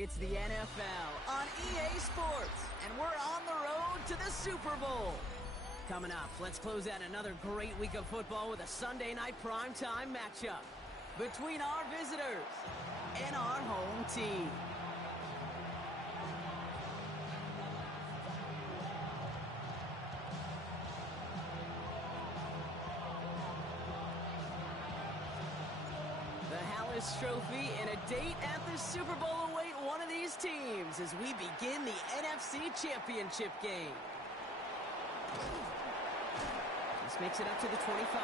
It's the NFL on EA Sports, and we're on the road to the Super Bowl. Coming up, let's close out another great week of football with a Sunday night primetime matchup between our visitors and our home team. Trophy and a date at the Super Bowl await one of these teams as we begin the NFC Championship game. This makes it up to the 25.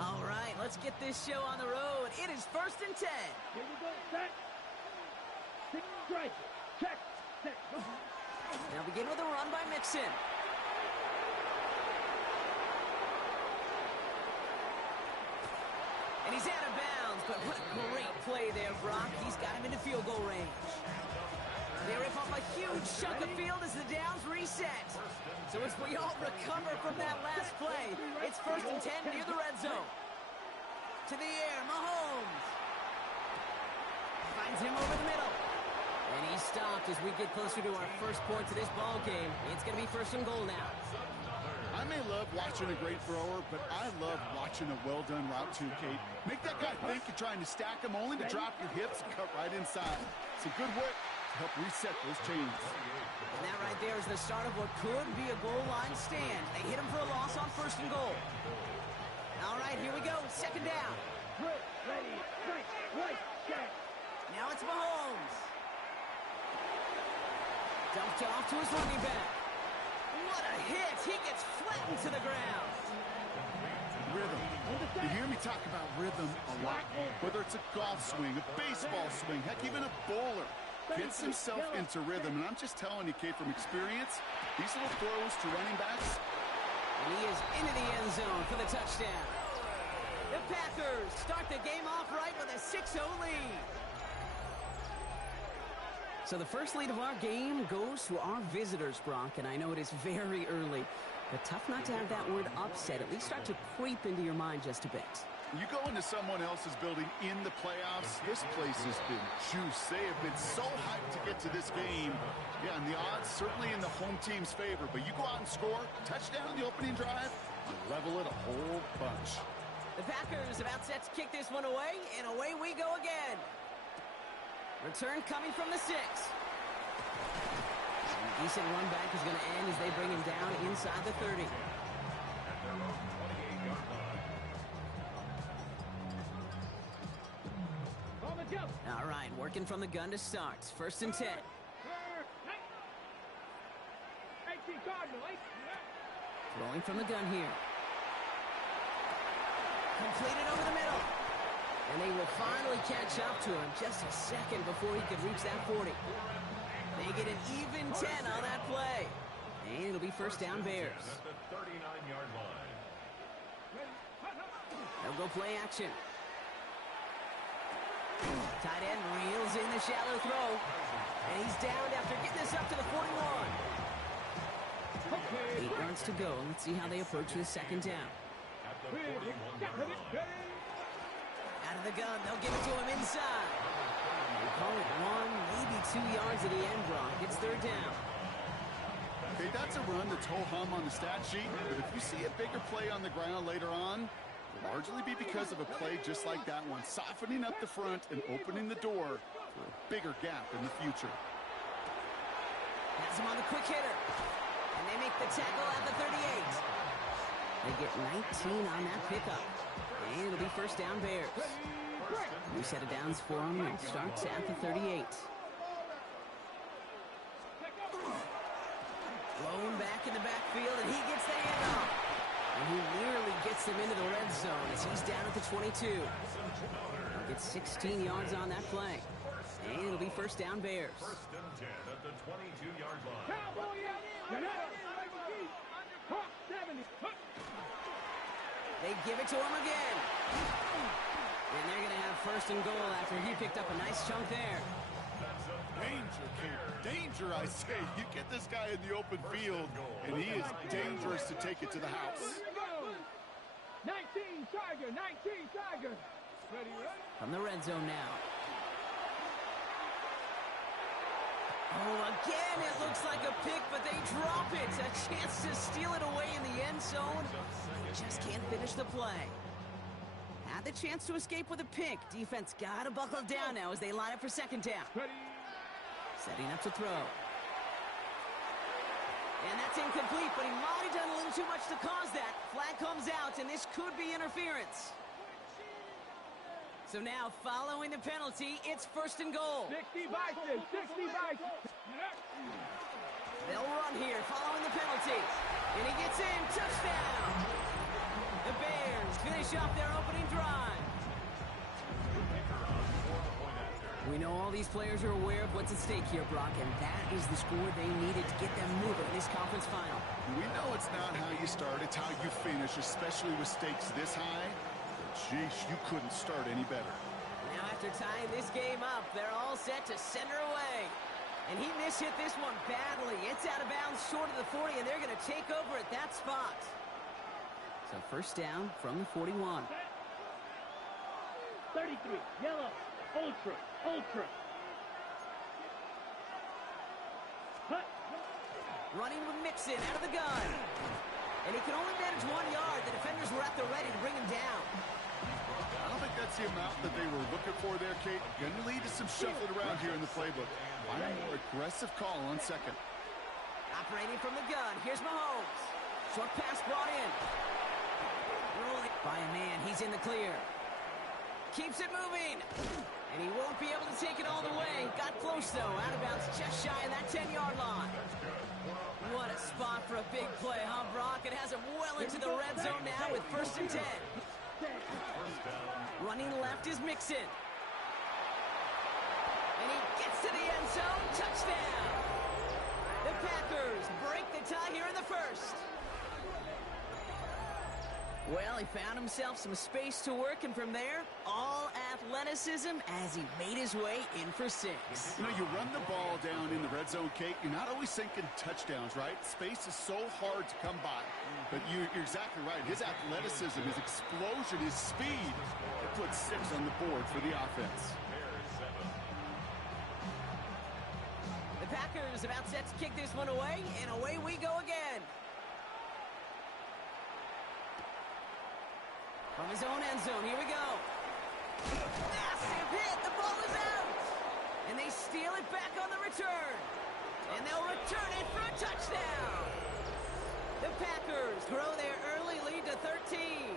All right, let's get this show on the road. It is 1st and 10. Here we go, set. Strike. Check. Set. Now begin with a run by Mixon. And he's out of bounds, but what a great play there, Brock. He's got him into field goal range. They rip off a huge chunk of field as the downs reset. So as we all recover from that last play, it's 1st and 10 near the red zone. To the air, Mahomes. Finds him over the middle. And he's stopped as we get closer to our first point to this ball game. It's going to be 1st and goal now. I may love watching a great thrower, but I love watching a well-done route too, Kate. Make that guy think you're trying to stack him only to drop your hips and cut right inside. It's a good work to help reset those chains. And that right there is the start of what could be a goal line stand. They hit him for a loss on 1st and goal. All right, here we go. 2nd down. Ready, strike, right, check. Now it's Mahomes. Dumped off to his running back. What a hit! He gets flattened to the ground. Rhythm. You hear me talk about rhythm a lot. Whether it's a golf swing, a baseball swing, heck, even a bowler gets himself into rhythm. And I'm just telling you, Kate, from experience, these little throws to running backs. And he is into the end zone for the touchdown. The Packers start the game off right with a 6-0 lead. So the first lead of our game goes to our visitors, Brock, and I know it is very early, but tough not to have that word upset at least start to creep into your mind just a bit. You go into someone else's building in the playoffs, this place has been juice. They have been so hyped to get to this game. Yeah, and the odds certainly in the home team's favor, but you go out and score, touchdown the opening drive, you level it a whole bunch. The Packers about set to kick this one away, and away we go again. Return coming from the 6. A decent run back is going to end as they bring him down inside the 30. All right, working from the gun to start. 1st and 10. Throwing from the gun here. Completed over the middle. And they will finally catch up to him just a second before he could reach that 40. They get an even 10 on that play. And it'll be 1st down Bears. At the 39-yard line. They'll go play action. Tight end reels in the shallow throw. And he's downed after getting this up to the 41. 8 yards to go. Let's see how they approach this 2nd down. At the 41-yard line. Out of the gun, they'll give it to him inside. We'll call it 1, maybe 2 yards at the end, Brock. It's 3rd down. Okay, that's a run that's ho-hum on the stat sheet, but if you see a bigger play on the ground later on, it'll largely be because of a play just like that one, softening up the front and opening the door for a bigger gap in the future. Has him on the quick hitter. And they make the tackle at the 38. They get 19 on that pickup. And it'll be 1st down Bears. New set of downs for him. It starts at the 38. Blown back in the backfield, and he gets the handoff. And he nearly gets him into the red zone as he's down at the 22. He'll get 16 yards on that play. And it'll be 1st down Bears. 1st and 10 at the 22-yard line. They give it to him again. And they're going to have first and goal after he picked up a nice chunk there. Danger, kid. Danger, I say. You get this guy in the open field, and he is dangerous to take it to the house. 19 Tiger, 19 Tiger. Ready, ready? From the red zone now. Oh, again, it looks like a pick, but they drop it. A chance to steal it away in the end zone. Just can't finish the play. Had the chance to escape with a pick. Defense got to buckle down now as they line up for second down. Ready? Setting up to throw. And that's incomplete, but he might have done a little too much to cause that. Flag comes out, and this could be interference. So now, following the penalty, it's first and goal. 60 Vikings, 60 Vikings. They'll run here following the penalty. And he gets in. Touchdown. The Bears finish off their opening drive. We know all these players are aware of what's at stake here, Brock, and that is the score they needed to get them moving in this conference final. We know it's not how you start, it's how you finish, especially with stakes this high. Jeez, you couldn't start any better. Now after tying this game up, they're all set to center away. And he mishit this one badly. It's out of bounds short of the 40, and they're going to take over at that spot. So first down from the 41. 33, yellow, ultra, ultra. Hut. Running with Mixon out of the gun. And he can only manage 1 yard. The defenders were at the ready to bring him down. I don't think that's the amount that they were looking for there, Kate. Going to lead to some shuffling around here in the playbook. Find a more aggressive call on second. Operating from the gun. Here's Mahomes. Short pass brought in. Rolling by a man. He's in the clear. Keeps it moving. And he won't be able to take it all the way. Got close, though. Out of bounds just shy of that 10-yard line. What a spot for a big play, huh, Brock? It has him well into the red zone now with first and 10. Running left is Mixon. And he gets to the end zone. Touchdown. The Packers break the tie here in the first. Well, he found himself some space to work, and from there, all athleticism as he made his way in for 6. You know, you run the ball down in the red zone, Kate. You're not always thinking touchdowns, right? Space is so hard to come by. But you're exactly right. His athleticism, his explosion, his speed, it puts 6 on the board for the offense. The Packers about set to kick this one away, and away we go again. From his own end zone, here we go. Massive hit, the ball is out. And they steal it back on the return. And they'll return it for a touchdown. The Packers grow their early lead to 13.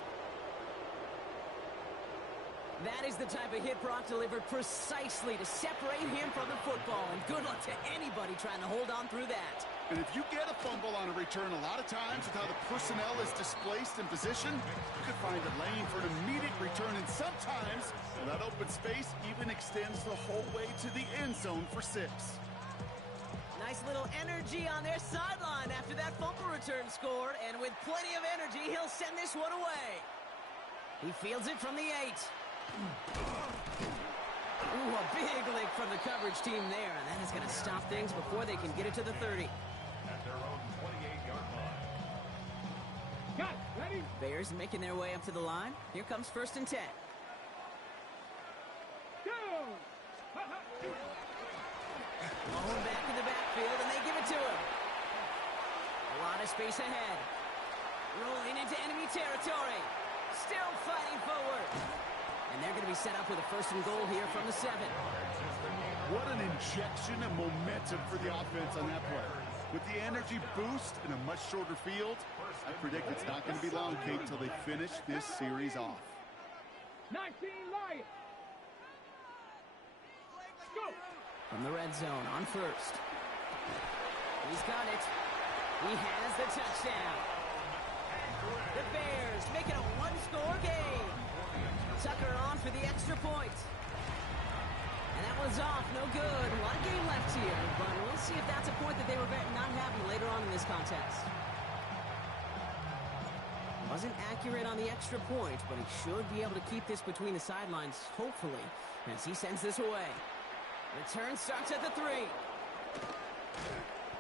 That is the type of hit Brock delivered precisely to separate him from the football. And good luck to anybody trying to hold on through that. And if you get a fumble on a return, a lot of times with how the personnel is displaced in position, you could find a lane for an immediate return. And sometimes that open space even extends the whole way to the end zone for 6. Nice little energy on their sideline after that fumble return scored. And with plenty of energy, he'll send this one away. He fields it from the 8. Ooh, a big lick from the coverage team there, and that is going to stop things before they can get it to the 30. At their own 28-yard line. Got it. Ready? Bears making their way up to the line. Here comes first and 10. Go! Mahomes back in the backfield, and they give it to him. A lot of space ahead. Rolling into enemy territory. Still fighting forward. And they're going to be set up with a first and goal here from the 7. What an injection of momentum for the offense on that play. With the energy boost in a much shorter field, I predict it's not going to be long, Kate, until they finish this series off. 19 Lions. Go! From the red zone on first. He's got it. He has the touchdown. The Bears make it a one-score game. Tucker on for the extra point. And that one's off, no good. A lot of game left here, but we'll see if that's a point that they were not having later on in this contest. Wasn't accurate on the extra point, but he should be able to keep this between the sidelines, hopefully, as he sends this away. Return starts at the 3.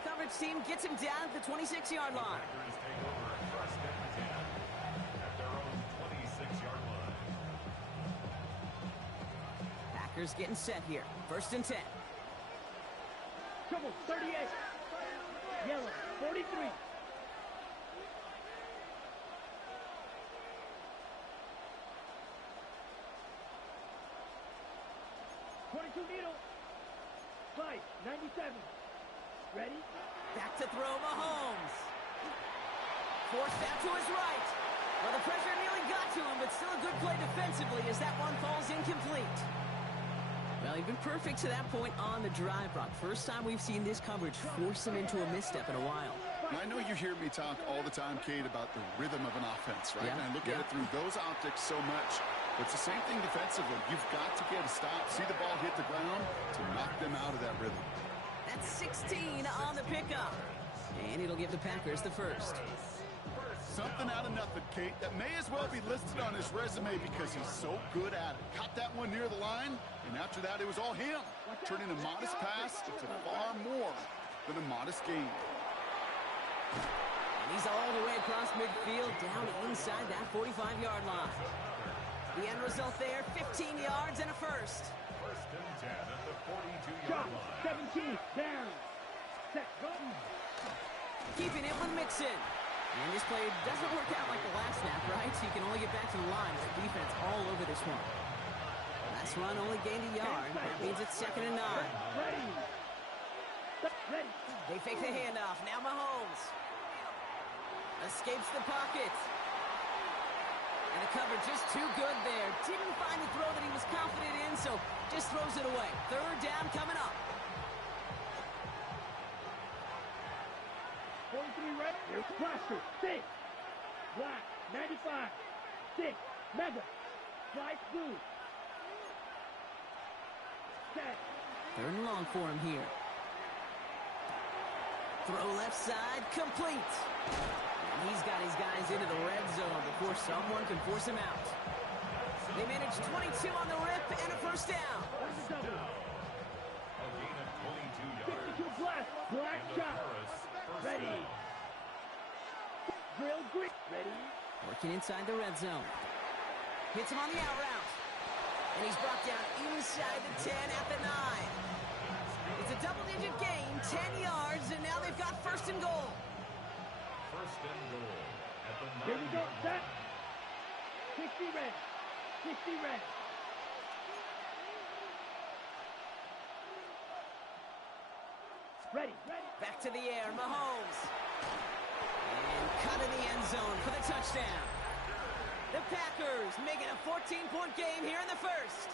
Coverage team gets him down at the 26-yard line. Packers take over first and 10 at their own 26-yard line. Packers getting set here. First and 10. Trouble, 38. Yellow, 43. Needle. 5, 97. Ready? Back to throw Mahomes. Forced out to his right. Well, the pressure nearly got to him, but still a good play defensively as that one falls incomplete. Well, he's been perfect to that point on the drive, Brock. First time we've seen this coverage force him into a misstep in a while. I know you hear me talk all the time, Kate, about the rhythm of an offense, right? Yeah. And I look at it through those optics so much. But it's the same thing defensively. You've got to get a stop, see the ball hit the ground to knock them out of that rhythm. That's 16 on the pickup. And it'll give the Packers the first. Something out of nothing, Kate. That may as well be listed on his resume because he's so good at it. Caught that one near the line, and after that, it was all him. Turning a modest pass into far more than a modest gain. And he's all the way across midfield, down inside that 45-yard line. The end result there, 15 yards and a first. First and 10 at the 42-yard Shot, line. 17. Down. Set. Go. Keeping it with Mixon. And this play doesn't work out like the last snap, right? So you can only get back to the line with the defense all over this one. Last run only gained a yard. That means it's 2nd and 9. Ready. Ready. They fake the handoff. Now Mahomes. Escapes the pocket. And the coverage just too good there. Didn't find the throw that he was confident in, so just throws it away. 3rd down coming up. 43 right. Here's Plaster. 6. Black. 95. 6. Mega. Flight blue. Set. 3rd and long for him here. Throw left side. Complete. And he's got his guys into the red zone before someone can force him out. They managed 22 on the rip and a first down. There's a double. A gain of 22 yards. 62 black. Black And shot. Harris, first Ready. down. Drill green. Ready. Working inside the red zone. Hits him on the out route. And he's brought down inside the 10 at the 9. It's a double-digit gain, 10 yards, and now they've got 1st and goal. First and goal at the 9-yard Here we go. line. Set. 60 red. 60 red. Ready. Ready. Back to the air, Mahomes. And cut in the end zone for the touchdown. The Packers making a 14-point game here in the first.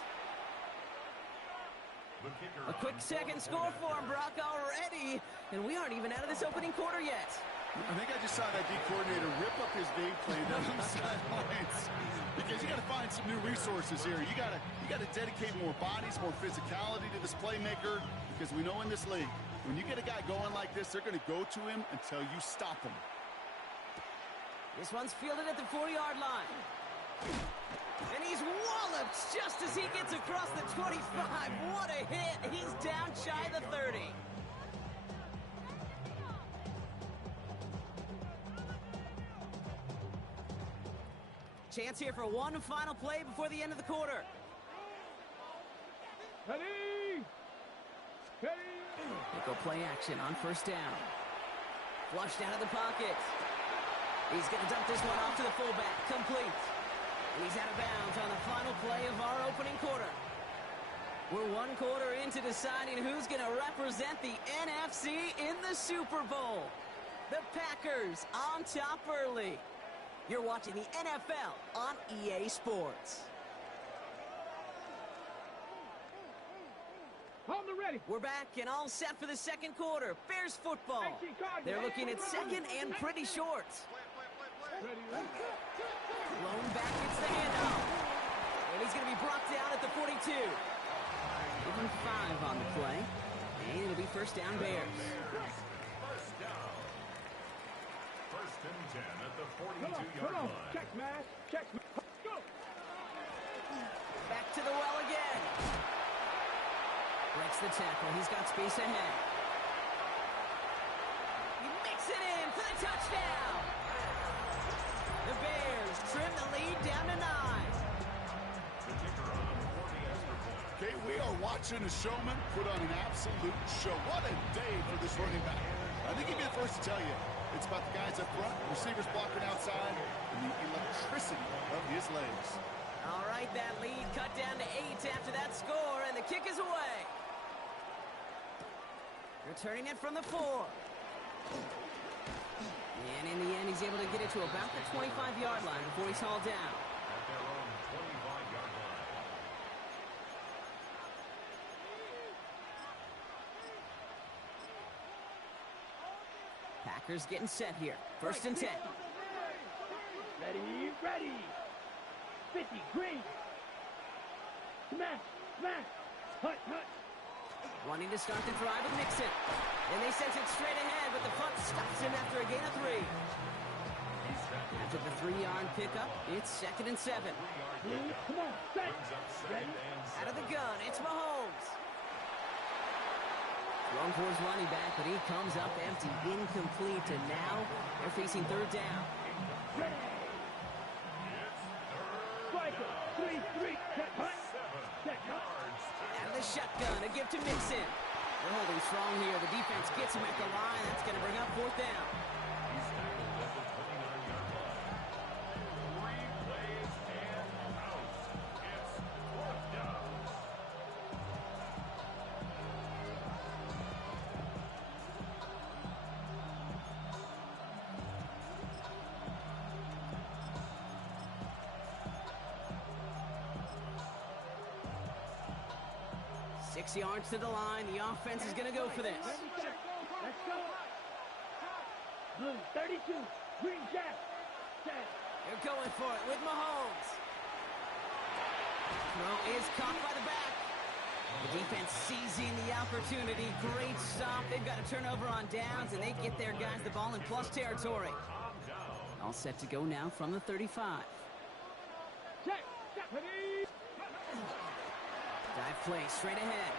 The kicker A quick on second fourth score for him, Brock, already. And we aren't even out of this opening quarter yet. I think I just saw that D coordinator rip up his game plan down the sidelines because you got to find some new resources here. You got to dedicate more bodies, more physicality to this playmaker because we know in this league, when you get a guy going like this, they're going to go to him until you stop him. This one's fielded at the 40-yard line. And he's walloped just as he gets across the 25. What a hit. He's down shy of the 30. Chance here for one final play before the end of the quarter. Ready. Ready. Nickel play action on 1st down. Flushed out of the pocket. He's going to dump this one off to the fullback. Complete. And he's out of bounds on the final play of our opening quarter. We're 1 quarter into deciding who's going to represent the NFC in the Super Bowl. The Packers on top early. You're watching the NFL on EA Sports. On the ready. We're back and all set for the second quarter. Bears football. They're looking at second and pretty short. Ready. Blown back, it's the handoff. And he's going to be brought down at the 42. Give him 5 on the play. And it'll be 1st down Bears. First down. First and 10 at the Come 42-yard on. line. Check smash. Check smash. Go. Back to the well again. Breaks the tackle. He's got space ahead. He makes it in for the touchdown. The Bears trim the lead down to 9. The kicker on for the extra point. Okay, we are watching a showman put on an absolute show. What a day for this running back. I think he'd be the first to tell you. It's about the guys up front, receivers blocking outside, and the electricity of his legs. All right, that lead cut down to 8 after that score, and the kick is away. Returning it from the 4. And in the end, he's able to get it to about the 25-yard line before he's hauled down. At their own 25-yard line. Packers getting set here. First and 10. Ready, ready. 50, green. Smash, smash. Hut, hut. Wanting to start the drive with Mixon. And they sent it straight ahead, but the punt stops him after a gain of 3. After the 3-yard pickup, it's 2nd and 7. Come on, set. Brings up second and Out of the 7. gun, it's Mahomes. Thrown for his running back, but he comes up empty, incomplete, and now they're facing 3rd down. Ready. Striker. 3-3. Check, hut. Check, hut. Out of the shotgun, a give to Mixon. They're holding strong here. The defense gets him at the line. That's going to bring up 4th down. He's tackled at the 29-yard line. 3 plays and out. It's 4th down. Six yards to the line. The offense is going to go for this. Let's go. Blue, 32. Green, Jack. Jack. They're going for it with Mahomes. Throw is caught by the back. The defense seizing the opportunity. Great stop. They've got a turnover on downs, and they get their guys the ball in plus territory. Calm down. All set to go now from the 35. Check. Check. Ready. Dive play straight ahead.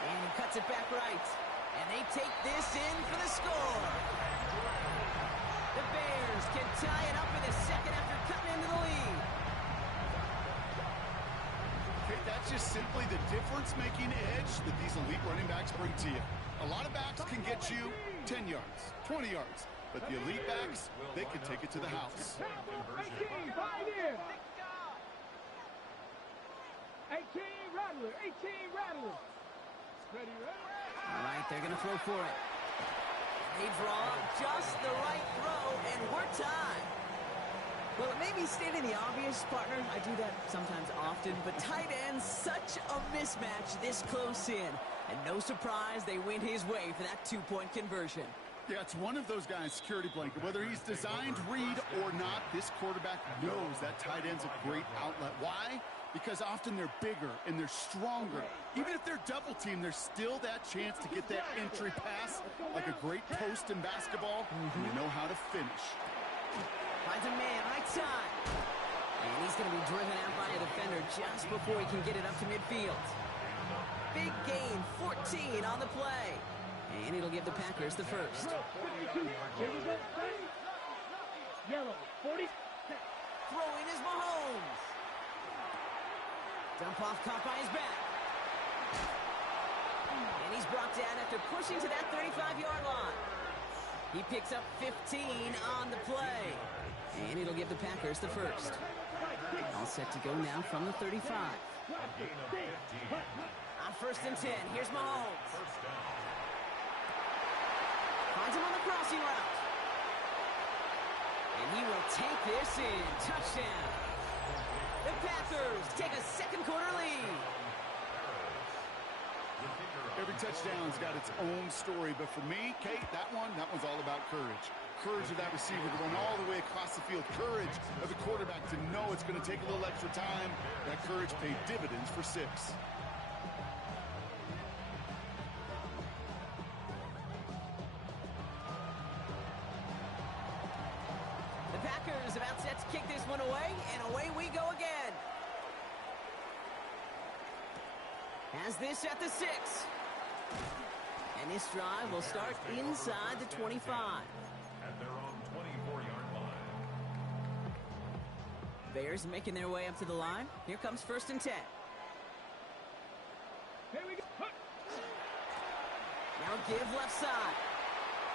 And he cuts it back right. And they take this in for the score. The Bears can tie it up in the 2nd after cutting into the lead. Okay, that's just simply the difference-making edge that these elite running backs bring to you. A lot of backs can get you 10 yards, 20 yards, but the elite backs, they can take it to the house. 18, 5 here. 18, Rattler. 18, Rattler. Ready, ready. All right, they're going to throw for it. They draw up just the right throw, and we're tied. Well, it may be stating the obvious, partner. I do that sometimes often, but tight ends, such a mismatch this close in. And no surprise, they went his way for that 2-point conversion. Yeah, it's one of those guys, security blanket. Whether he's designed read or not, this quarterback knows that tight end's a great outlet. Why? Because often they're bigger and they're stronger. Even if they're double teamed, there's still that chance to get that entry pass, like a great post in basketball, and you know how to finish. Finds a man, right side. And he's going to be driven out by a defender just before he can get it up to midfield. Big gain, 14 on the play. And it'll give the Packers the first. 52. Here we go. Yellow, 40. Throwing is Mahomes. Dump off caught by his back. And he's brought down after pushing to that 35-yard line. He picks up 15 on the play. And it'll give the Packers the first. All set to go now from the 35. On 1st and 10, here's Mahomes. Finds him on the crossing route. And he will take this in. Touchdown. The Packers take a 2nd quarter lead. Every touchdown's got its own story, but for me, Kate, that one's all about courage. Courage of that receiver to run all the way across the field. Courage of the quarterback to know it's going to take a little extra time. That courage paid dividends for 6. Has this at the 6. And this drive will start inside the 25. At their own 24-yard line. Bears making their way up to the line. Here comes 1st and 10. Here we go. Now give left side.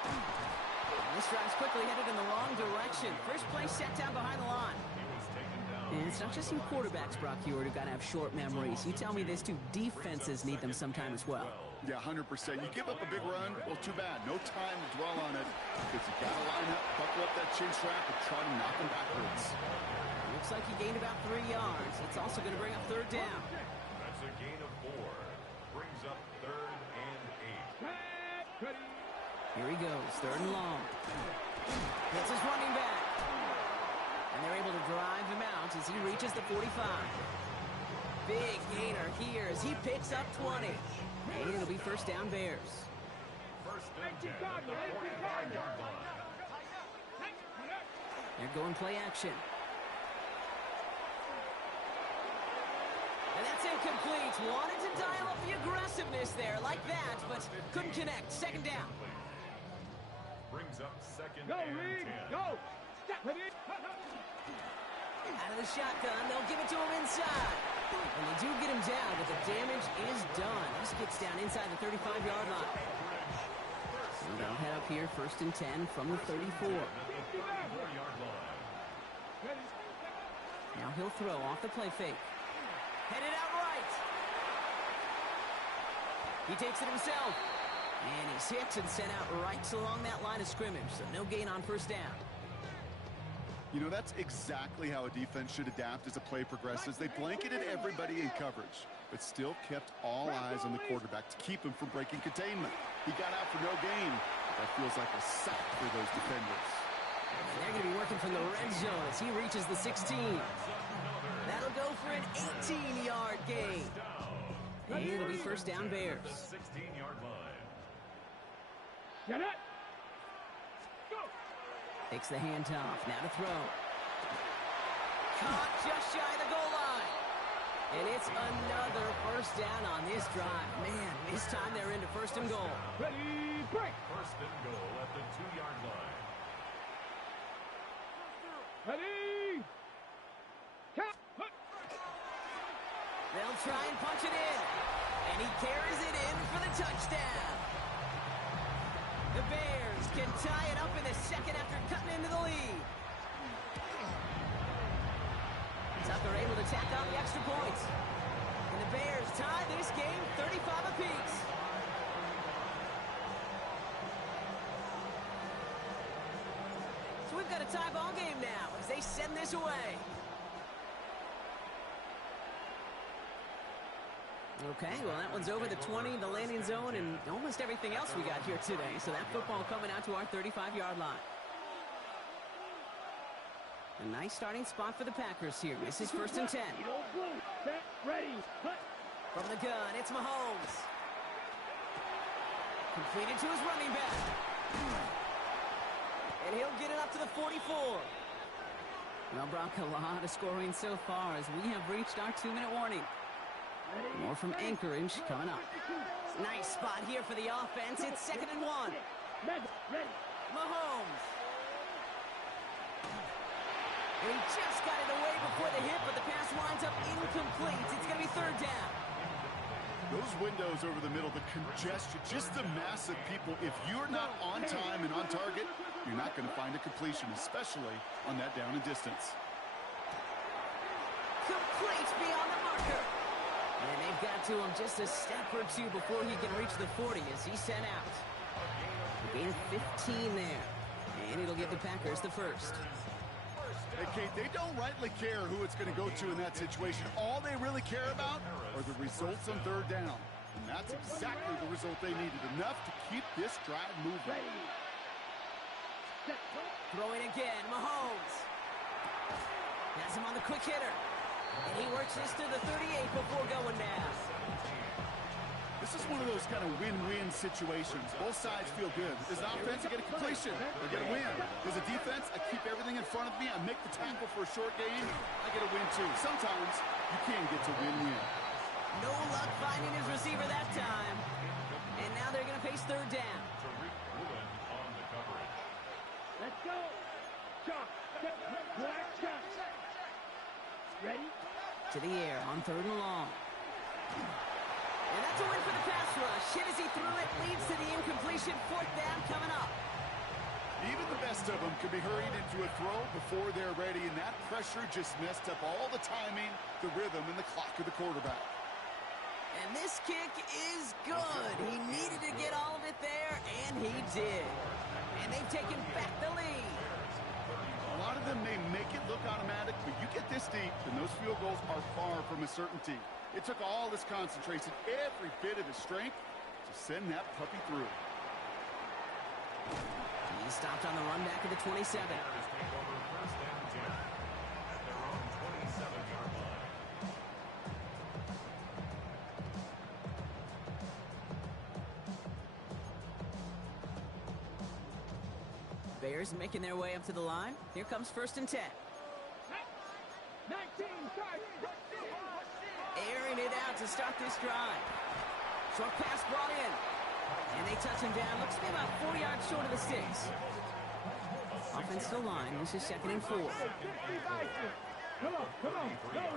And this drive's quickly headed in the wrong direction. First play set down behind the line. He was taken down. And it's not just you quarterbacks, Brock Huard, who've got to have short memories. You tell me this too, defenses need them sometime as well. Yeah, 100%. You give up a big run, well, too bad. No time to dwell on it because you got to line up, buckle up that chin strap, and try to knock them backwards. Looks like he gained about 3 yards. It's also going to bring up 3rd down. That's a gain of 4. Brings up 3rd and 8. Here he goes, 3rd and long. Hits his running back. And they're able to drive him out as he reaches the 45. Big gainer here as he picks up 20. And it'll be 1st down Bears. First and 10 at the 45-yard line. They're going play action. And that's incomplete. Wanted to dial up the aggressiveness there like that, but couldn't connect. 2nd down. Brings up 2nd Go, and Reed. 10. Go. Step it in. Out of the shotgun, they'll give it to him inside. And they do get him down, but the damage is done. This gets down inside the 35-yard line. And they'll head up here, 1st and 10 from the 34. 4-yard line. Now he'll throw off the play fake. Headed out right. He takes it himself. And he's hit and sent out right along that line of scrimmage, so no gain on 1st down. You know, that's exactly how a defense should adapt as the play progresses. They blanketed everybody in coverage, but still kept all eyes on the quarterback to keep him from breaking containment. He got out for no gain, but that feels like a sack for those defenders. And they're going to be working from the red zone as he reaches the 16. That'll go for an 18-yard gain. And it'll be 1st down Bears. 16-yard line. Get it. Go. Takes the handoff. Now to throw. Caught just shy of the goal line. And it's another 1st down on this drive. Man, this time they're into 1st and goal. Ready, break. 1st and goal at the 2-yard line. Ready. Count. They'll try and punch it in. And he carries it in for the touchdown. The Bears can tie it up in the 2nd after cutting into the lead. Tucker able to tack on the extra points. And the Bears tie this game 35 apiece. So we've got a tie ball game now as they send this away. Okay, well, that one's over the 20, the landing zone, and almost everything else we got here today. So that football coming out to our 35-yard line. A nice starting spot for the Packers here. This is 1st and 10. Set, ready, cut. From the gun, it's Mahomes. Completed to his running back. And he'll get it up to the 44. Well, Brock, a lot of scoring so far as we have reached our 2-minute warning. More from Anchorage coming up. Nice spot here for the offense. It's 2nd and 1. Mahomes. And he just got it away before the hit, but the pass winds up incomplete. It's going to be 3rd down. Those windows over the middle, the congestion, just the mass of people. If you're not on time and on target, you're not going to find a completion, especially on that down and distance. Complete beyond the marker. And they've got to him just a step or two before he can reach the 40 as he's sent out. A gain of 15 there. And it'll give the Packers the 1st. Hey, Kate, they don't rightly care who it's going to go to in that situation. All they really care about are the results on 3rd down. And that's exactly the result they needed. Enough to keep this drive moving. Throwing again, Mahomes. Has him on the quick hitter. And he works this to the 38 before going down. This is one of those kind of win-win situations. Both sides feel good. As an offense, I get a completion. I get a win. As a defense, I keep everything in front of me. I make the tackle for a short gain. I get a win, too. Sometimes you can get to win-win. No luck finding his To the air on 3rd and long. And that's a win for the pass rush. Hit as he threw it, leads to the incompletion. 4th down coming up. Even the best of them could be hurried into a throw before they're ready, and that pressure just messed up all the timing, the rhythm, and the clock of the quarterback. And this kick is good. He needed to get all of it there, and he did. And they've taken back the lead. A lot of them may make it look automatic, but you get this deep, and those field goals are far from a certainty. It took all his concentration, every bit of his strength, to send that puppy through. He stopped on the run back of the 27. Bears making their way up to the line. Here comes 1st and 10. 19, Airing it out to start this drive. Short pass brought in. And they touch him down. Looks to be about 4 yards short of the sticks. Offensive line. This is 2nd and 4. Come on. Go,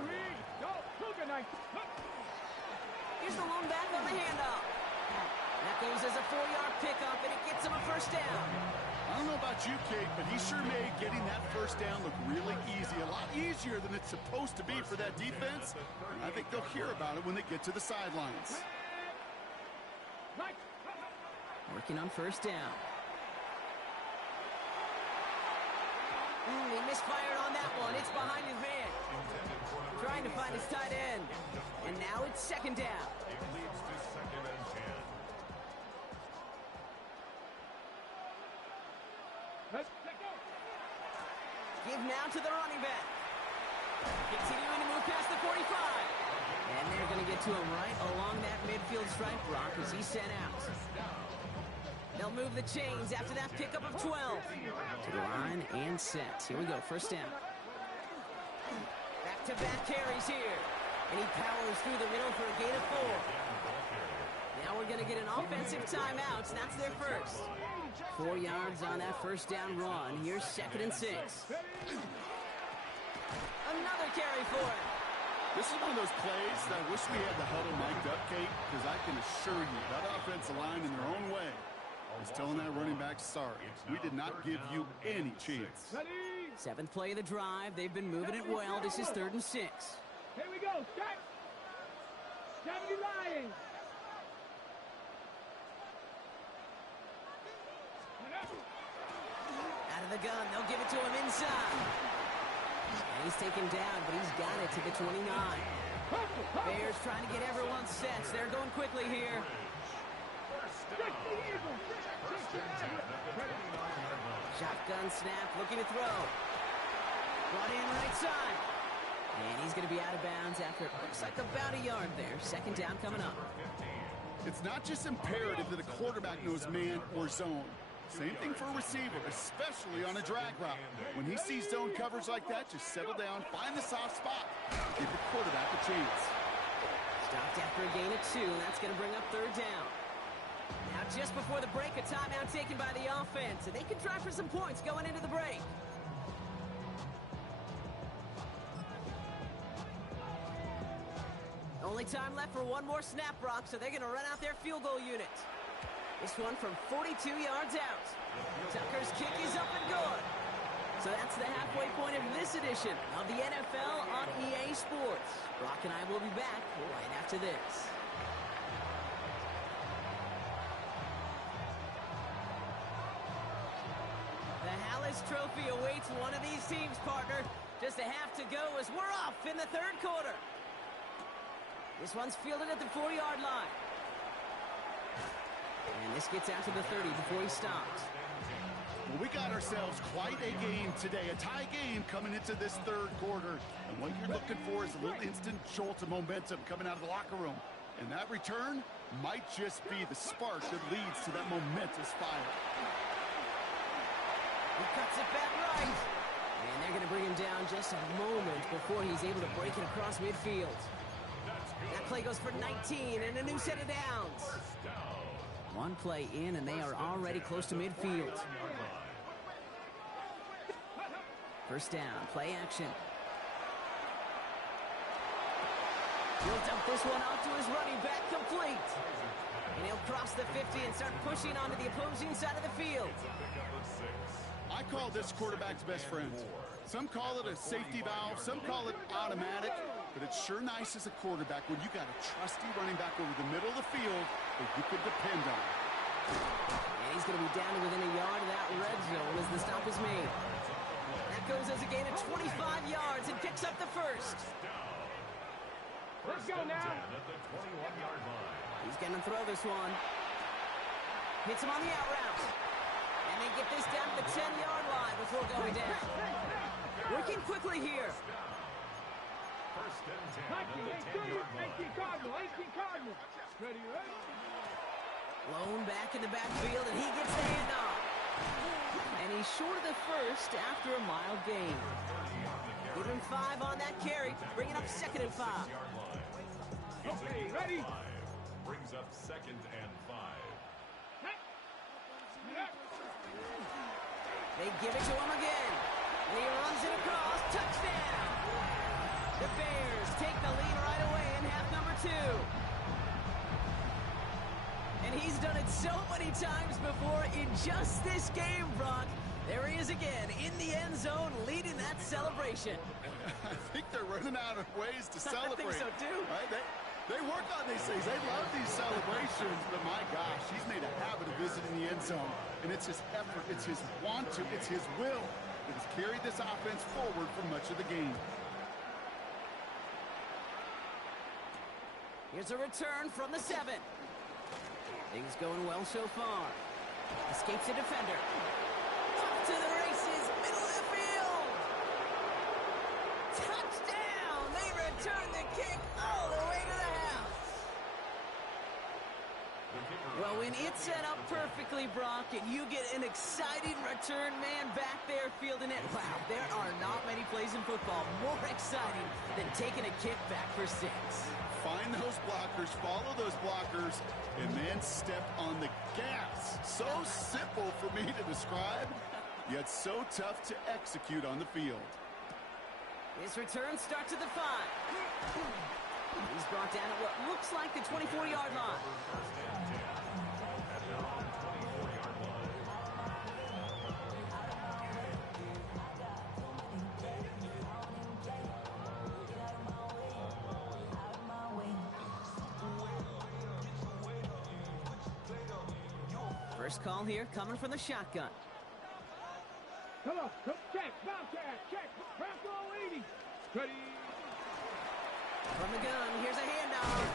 Reed. Go. Look at night. Here's the lone back on the handoff. That goes as a 4-yard pickup, and it gets him a 1st down. I don't know about you, Kate, but he sure made getting that 1st down look really easy. A lot easier than it's supposed to be for that defense. And I think they'll hear about it when they get to the sidelines. Working on 1st down. He misfired on that one. It's behind his man. Trying to find his tight end. And now it's 2nd down. It leads to 2nd and 10. Give now to the running back. Continuing to move past the 45. And they're going to get to him right along that midfield stripe, Brock, as he's sent out. They'll move the chains after that pickup of 12. To the line and set. Here we go, 1st down. Back-to-back carries here. And he powers through the middle for a gain of 4. Now we're going to get an offensive timeout. So that's their first. 4 yards on that 1st down run. Here's 2nd and 6. Another carry for him. This is one of those plays that I wish we had the huddle mic'd up, Kate, because I can assure you that offensive line in their own way is telling that running back, sorry, we did not give you any chance. 7th play of the drive. They've been moving it well. This is 3rd and 6. Here we go. Start. 70 Lions. Out of the gun. They'll give it to him inside. And he's taken down, but he's got it to the 29. Bears trying to get everyone set. They're going quickly here. Shotgun snap, looking to throw. Brought in right side. And he's going to be out of bounds after it looks like about a yard there. 2nd down coming up. It's not just imperative that a quarterback knows man or zone. Same thing for a receiver, especially on a drag route. When he sees zone coverage like that, just settle down, find the soft spot. Give the quarterback a chance. Stopped after a gain of 2, and that's going to bring up 3rd down. Now just before the break, a timeout taken by the offense, and they can try for some points going into the break. Only time left for one more snap, Brock, so they're going to run out their field goal unit. This one from 42 yards out. Tucker's kick is up and good. So that's the halfway point of this edition of the NFL on EA Sports. Brock and I will be back right after this. The Hallis Trophy awaits one of these teams, partner. Just a half to go as we're off in the 3rd quarter. This one's fielded at the 4-yard line. And this gets out to the 30 before he stops. Well, we got ourselves quite a game today, a tie game coming into this 3rd quarter. And what you're looking for is a little instant jolt of momentum coming out of the locker room. And that return might just be the spark that leads to that momentous fire. He cuts it back right. And they're going to bring him down just a moment before he's able to break it across midfield. That play goes for 19 and a new set of downs. One play in, and they are already close to midfield. 1st down, play action. He'll dump this one off to his running back, complete. And he'll cross the 50 and start pushing onto the opposing side of the field. It's a pickup of 6. I call this quarterback's best friend. Some call it a safety valve, some call it automatic, but it's sure nice as a quarterback when you got a trusty running back over the middle of the field that you can depend on. And he's going to be down to within a yard of that red zone as the stop is made. That goes as a gain of 25 yards and picks up the first. Let's go now. At the 21-yard line. He's going to throw this one. Hits him on the out route. And they get this down to the 10-yard line before going down. Working quickly here. First and 10 at the 10-yard line. 18 Cardinal, 18 Cardinal. Ready, ready. Blown back in the backfield, and he gets the handoff. And he's short of the first after a mild gain. Give him 5 on that carry, bringing up 2nd and 5. Okay, ready. 5 brings up 2nd and 5. They give it to him again. And he runs it across. Touchdown! The Bears take the lead right away in half number 2. And he's done it so many times before in just this game, Brock. There he is again in the end zone leading that celebration. I think they're running out of ways to celebrate. I think so, too. Right? They work on these things. They love these celebrations, but my gosh, he's made a habit of visiting the end zone. And it's his effort, it's his want to, it's his will that has carried this offense forward for much of the game. Here's a return from the 7. Things going well so far. Escapes a defender. Off to the races, middle of the field. Touchdown! They return the kick all the way to the house. Well, when it's set up perfectly, Brock, and you get an exciting return man back there fielding it, wow, there are not many plays in football more exciting than taking a kick back for 6. Find those blockers, follow those blockers, and then step on the gas. So simple for me to describe, yet so tough to execute on the field. This return starts at the 5. He's brought down at what looks like the 24-yard line. First call here coming from the shotgun. Come on, check, Bobcat, check, Bronco 80. Ready. From the gun, here's a handoff.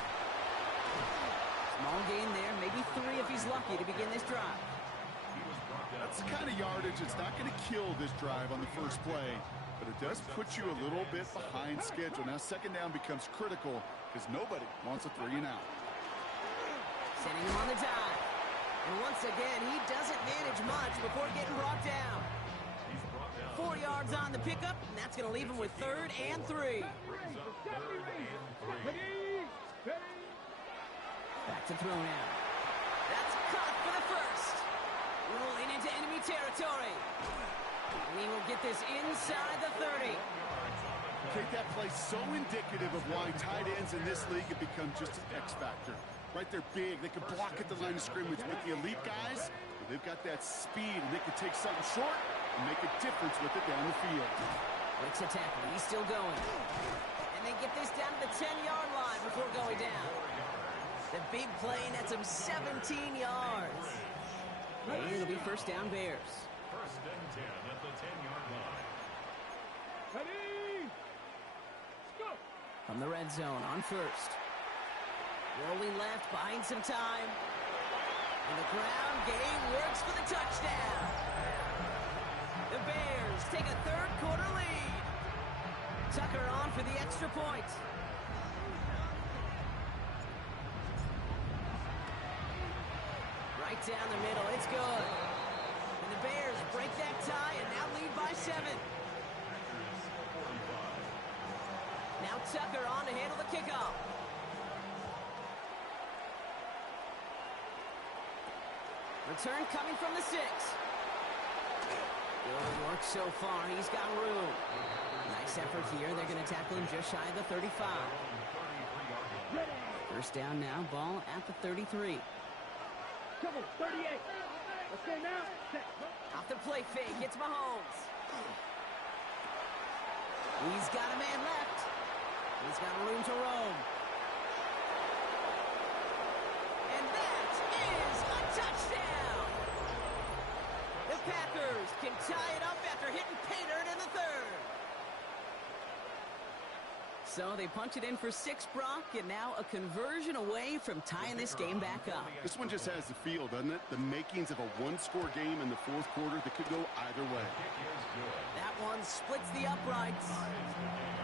Small gain there, maybe 3 if he's lucky to begin this drive. That's the kind of yardage that's not going to kill this drive on the first play, but it does put you a little bit behind schedule. Now 2nd down becomes critical because nobody wants a 3 and out. Sending him on the dive. And once again, he doesn't manage much before getting brought down. 4 yards on the pickup, and that's going to leave him with 3rd and 3. Back to throw now. That's caught for the first. Rolling into enemy territory. And he will get this inside the 30. Okay, that play so indicative of why tight ends in this league have become just an X factor. Right, they're big. They can block at the line of scrimmage. But the elite guys, they've got that speed, and they can take something short and make a difference with it down the field. Breaks a tackle. He's still going. And they get this down to the 10-yard line before going down. The big play nets him 17 yards. And it'll be first down Bears. First and 10 at the 10-yard line. Ready. Go. From the red zone on first. Rolling left, buying some time. And the ground game works for the touchdown. The Bears take a 3rd quarter lead. Tucker on for the extra point. Right down the middle, it's good. And the Bears break that tie and now lead by 7. Now Tucker on to handle the kickoff. Return coming from the 6. Good work so far. He's got room. Nice effort here. They're going to tackle him just shy of the 35. First down now, ball at the 33. Come on, 38. Let's go now. Set. Off the play fake, it's Mahomes. He's got a man left. He's got room to roam. And that is a touchdown! The Packers can tie it up after hitting pay dirt in the third. So they punch it in for 6, Brock, and now a conversion away from tying this game back up. This one just has the feel, doesn't it? The makings of a one-score game in the fourth quarter that could go either way. That one splits the uprights.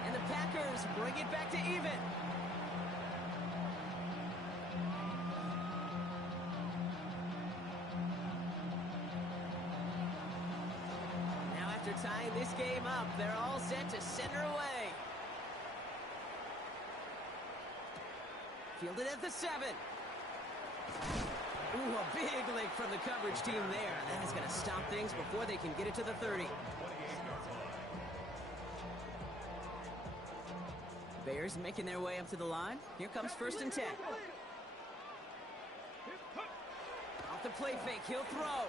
And the Packers bring it back to even. Now after tying this game up, they're all set to send her away. Fielded at the 7. Ooh, a big lick from the coverage team there. That is going to stop things before they can get it to the 30. Bears making their way up to the line. Here comes 1st and 10. Off the play fake, he'll throw.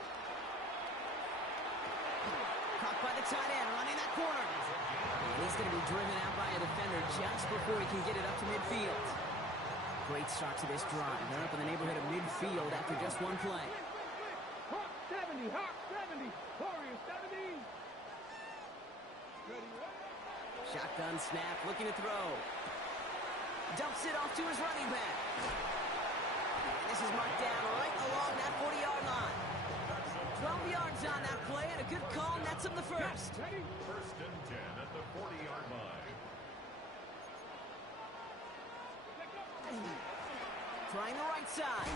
Caught by the tight end, running that corner. And he's going to be driven out by a defender just before he can get it up to midfield. Great start to this drive. They're up in the neighborhood of midfield after just one play. Hawk 70, Hawk 70, Warriors 70. Shotgun snap, looking to throw. Dumps it off to his running back. And this is marked down right along that 40-yard line. 12 yards on that play, and a good call nets him the first. Ready? 1st and 10 at the 40-yard line. Trying the right side.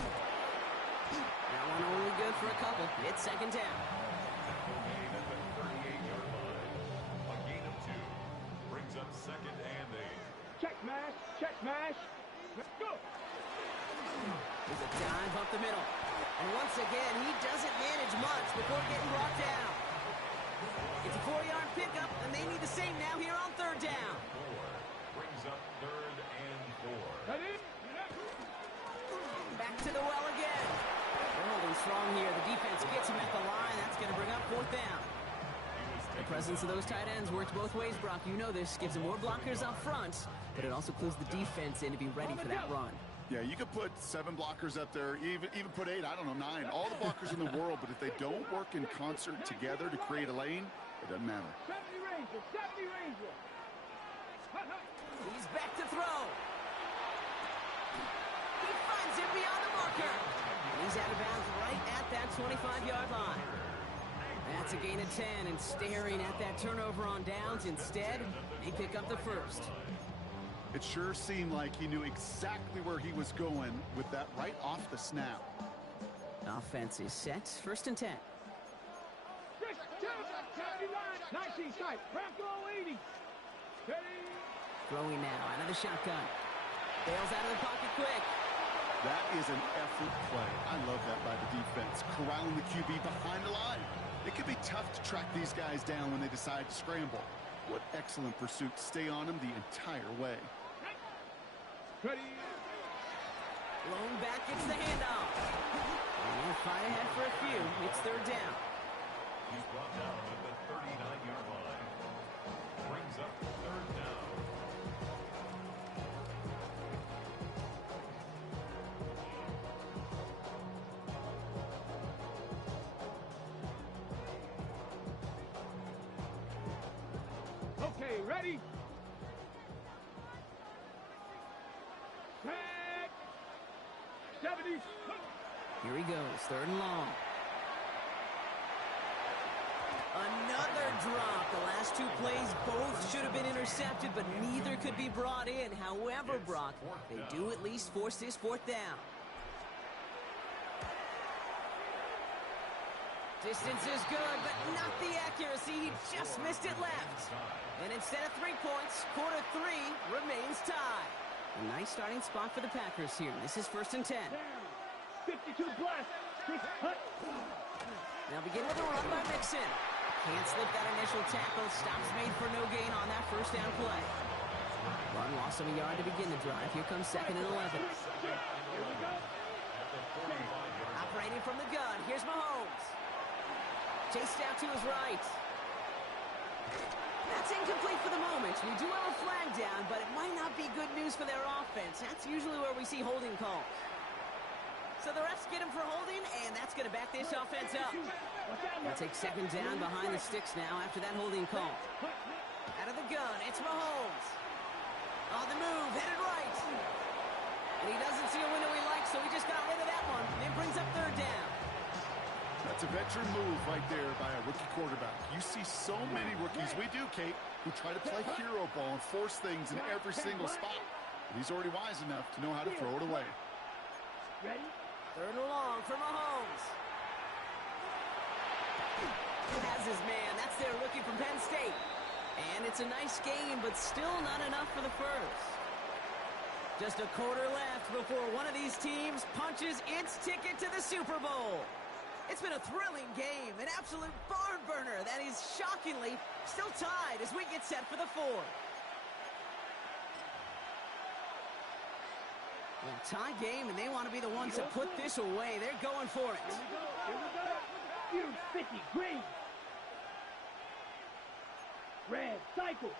That one only good for a couple. It's 2nd down. Gain at the 38-yard line. A gain of 2 brings up 2nd and 8. Check smash, check smash. Let's go. There's a dive up the middle. And once again, he doesn't manage much before getting brought down. It's a 4-yard pickup, and they need the same now here on 3rd down. 4 brings up 3rd and 4. Ready? Back to the well again. They're holding strong here. The defense gets him at the line. That's going to bring up 4th down. The presence of those tight ends works both ways, Brock. You know this. Gives them more blockers up front, but it also clues the defense in to be ready for that run. Yeah, you could put 7 blockers up there, even put 8, I don't know, 9. All the blockers in the world, but if they don't work in concert together to create a lane, it doesn't matter. 70 Ranger, 70 Ranger. He's back to throw. He finds him beyond the marker. And he's out of bounds right at that 25-yard line. That's a gain of 10, and staring at that turnover on downs instead, they pick up the first. It sure seemed like he knew exactly where he was going with that right off the snap. Offense is set. 1st and 10. 19 side, Bronco 80. Ready? Throwing now out of the shotgun. Bails out of the pocket quick. That is an effort play. I love that by the defense. Corralling the QB behind the line. It can be tough to track these guys down when they decide to scramble. What excellent pursuit. Stay on them the entire way. Ready? Blown back, it's the handoff. And they'll fight ahead for a few. It's 3rd down. He's brought down at the 39-yard line. Brings up 3rd down. Okay, ready? Back. 70. Here he goes, 3rd and long. Another drop. The last 2 plays both should have been intercepted, but neither could be brought in. However, Brock, they do at least force this 4th down. Distance is good, but not the accuracy. He just missed it left. And instead of 3 points, quarter 3 remains tied. A nice starting spot for the Packers here. This is 1st and 10. Down. 52 blast. Now begin with a run by Mixon. Can't slip that initial tackle. Stops made for no gain on that 1st down play. Run lost of a yard to begin the drive. Here comes 2nd and 11. Operating from the gun. Here's Mahomes. Chased out to his right. That's incomplete for the moment. We do have a flag down, but it might not be good news for their offense. That's usually where we see holding calls. So the refs get him for holding, and that's going to back this offense up. They'll take 2nd down behind the sticks now after that holding call. Out of the gun, it's Mahomes. On the move, headed right. And he doesn't see a window he likes, so he just got rid of that one. It brings up 3rd down. That's a veteran move right there by a rookie quarterback. You see so many rookies, we do, Kate, who try to play hero ball and force things in every single spot. But he's already wise enough to know how to throw it away. Ready? 3rd and long for Mahomes. Has his man. That's their rookie from Penn State. And it's a nice game, but still not enough for the first. Just a quarter left before one of these teams punches its ticket to the Super Bowl. It's been a thrilling game, an absolute barn burner that is shockingly still tied as we get set for the 4th. Well, tie game, and they want to be the ones to put this away. They're going for it. Here we go. Huge, sticky, green. Red, cycle.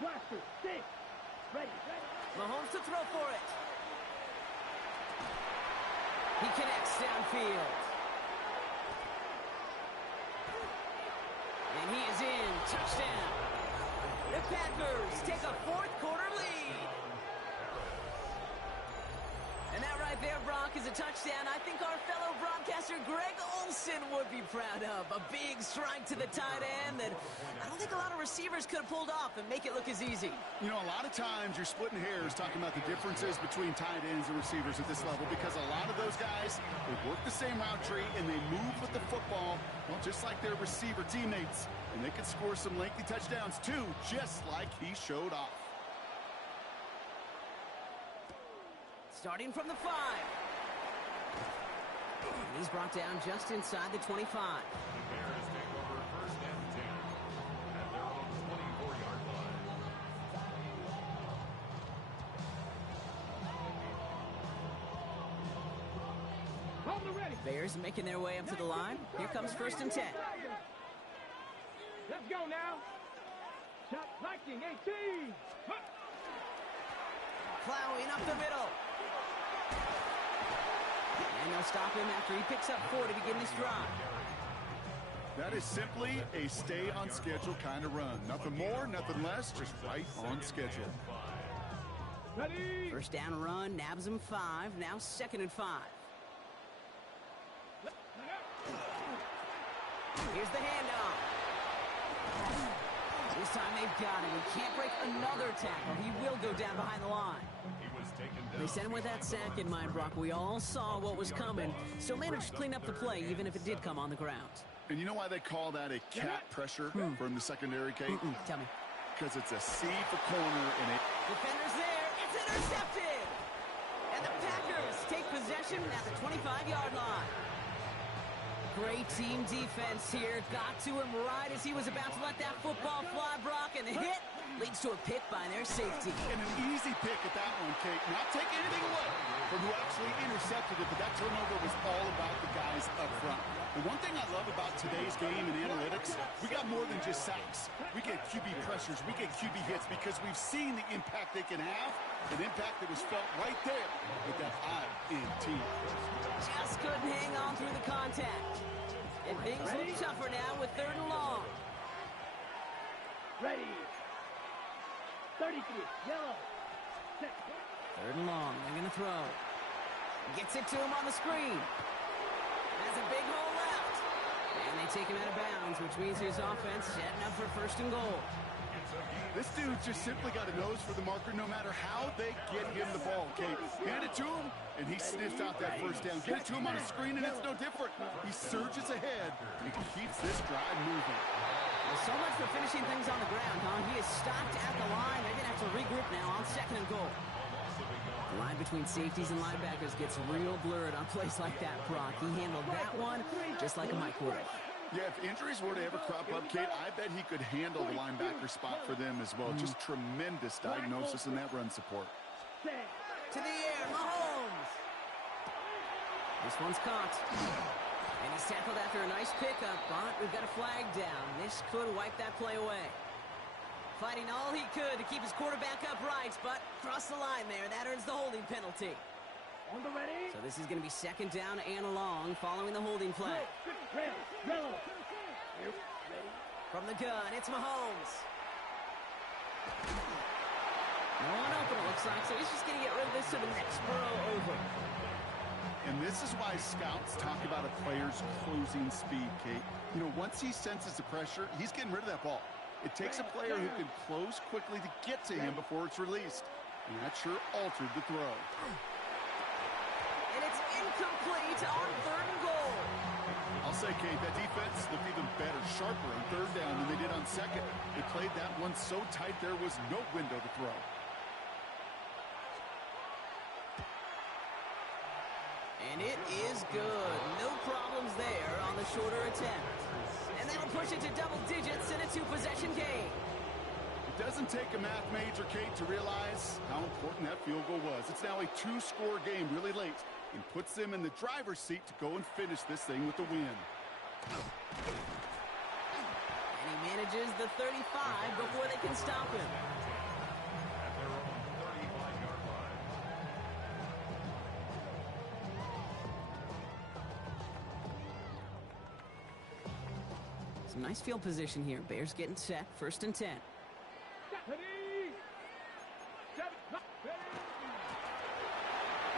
Blaster, stick. Ready. Mahomes to throw for it. He connects downfield. And he is in. Touchdown. The Packers take a 4th quarter lead. And that right there, Brock, is a touchdown I think our fellow broadcaster Greg Olsen would be proud of. A big strike to the tight end that I don't think a lot of receivers could have pulled off and make it look as easy. You know, a lot of times you're splitting hairs talking about the differences between tight ends and receivers at this level because a lot of those guys, they work the same route tree and they move with the football, well, just like their receiver teammates. And they can score some lengthy touchdowns too, just like he showed off. Starting from the 5. And he's brought down just inside the 25. The Bears take over 1st and 10 at their own 24-yard line. Hold the ready. Bears making their way up to the line. Here comes 1st and 10. Let's go now. Shot Viking 18. Plowing up the middle. And they'll stop him after he picks up 4 to begin this drive. That is simply a stay-on-schedule kind of run. Nothing more, nothing less, just right on schedule. Ready. 1st down run, nabs him 5. Now 2nd and 5. Here's the handoff. This time they've got him. He can't break another tackle. He will go down behind the line. He was taken down. They sent him with that sack in mind, Brock. We all saw what was coming. Still managed to clean up the play, even if it did come on the ground. And you know why they call that a cat pressure from the secondary, Kate? Tell me. Because it's a C for corner and a... Defender's there. It's intercepted. And the Packers take possession at the 25-yard line. Great team defense here. Got to him right as he was about to let that football fly, Brock, and the hit leads to a pick by their safety. And an easy pick at that one, Kate. Not taking anything away from who actually intercepted it, but that turnover was all about the guys up front. The one thing I love about today's game and analytics, we got more than just sacks. We get QB pressures, we get QB hits because we've seen the impact they can have, an impact that was felt right there with that INT. Just couldn't hang on through the contact. And things look tougher now with 3rd and long. Ready. 33. Yellow. Set. 3rd and long. They're going to throw. Gets it to him on the screen. Has a big hole left. And they take him out of bounds, which means his offense setting up for 1st and goal. This dude just simply got a nose for the marker no matter how they get him the ball, Kate. Hand it to him, and he sniffs out that 1st down. Get it to him on a screen, and it's no different. He surges ahead and keeps this drive moving. Well, so much for finishing things on the ground, huh? He is stopped at the line. They're going to have to regroup now on 2nd and goal. The line between safeties and linebackers gets real blurred on plays like that, Brock. He handled that one just like a Mike would. Yeah, if injuries were to ever crop up, Kate, I bet he could handle the linebacker spot for them as well. Just tremendous diagnosis in that run support. To the air, Mahomes. This one's caught. And he's tackled after a nice pickup, but we've got a flag down. This could wipe that play away. Fighting all he could to keep his quarterback upright, but crossed the line there. That earns the holding penalty. On the ready. So this is going to be second down and long following the holding flag. Red, yellow. Here, ready. From the gun, it's Mahomes. No one open, it looks like, so he's just going to get rid of this to the next burrow over. And this is why scouts talk about a player's closing speed, Kate. You know, once he senses the pressure, he's getting rid of that ball. It takes a player who can close quickly to get to him before it's released. And that sure altered the throw. And it's incomplete on third and goal. I'll say, Kate, that defense looked even better, sharper on third down than they did on second. They played that one so tight there was no window to throw. And it is good. No problems there on the shorter attempt. And that'll push it to double digits in a two-possession game. It doesn't take a math major, Kate, to realize how important that field goal was. It's now a two-score game really late and puts them in the driver's seat to go and finish this thing with the win. And he manages the 35 before they can stop him. At their own 35-yard line. Some nice field position here. Bears getting set. First and 10.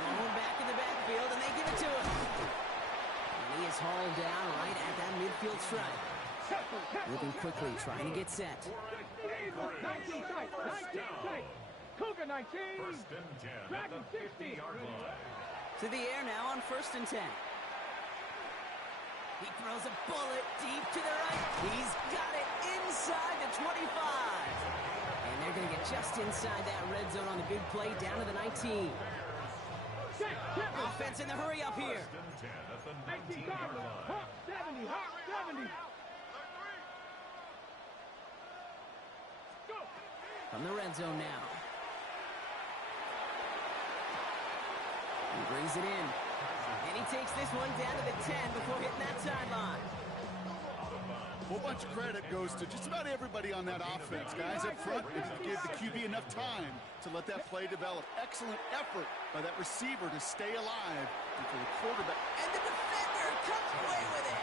Going back in the backfield, and they give it to him. And he is hauled down right at that midfield stripe. Moving quickly, trying to get set. 19 tight. Cougar 19. First and 10 at Dragon the 60. 50-yard line. To the air now on first and 10. He throws a bullet deep to the right. He's got it inside the 25. And they're going to get just inside that red zone on the big play down to the 19. Offense in the hurry up here. First and 10 at the 19 19-yard line. Hawk 70. Hawk 70. Go. From the red zone now. He brings it in. And he takes this one down to the 10 before hitting that sideline. A whole bunch of credit goes to just about everybody on that offense. Guys up front, they give the QB enough time to let that play develop. Excellent effort by that receiver to stay alive until the quarterback. And the defender comes away with it.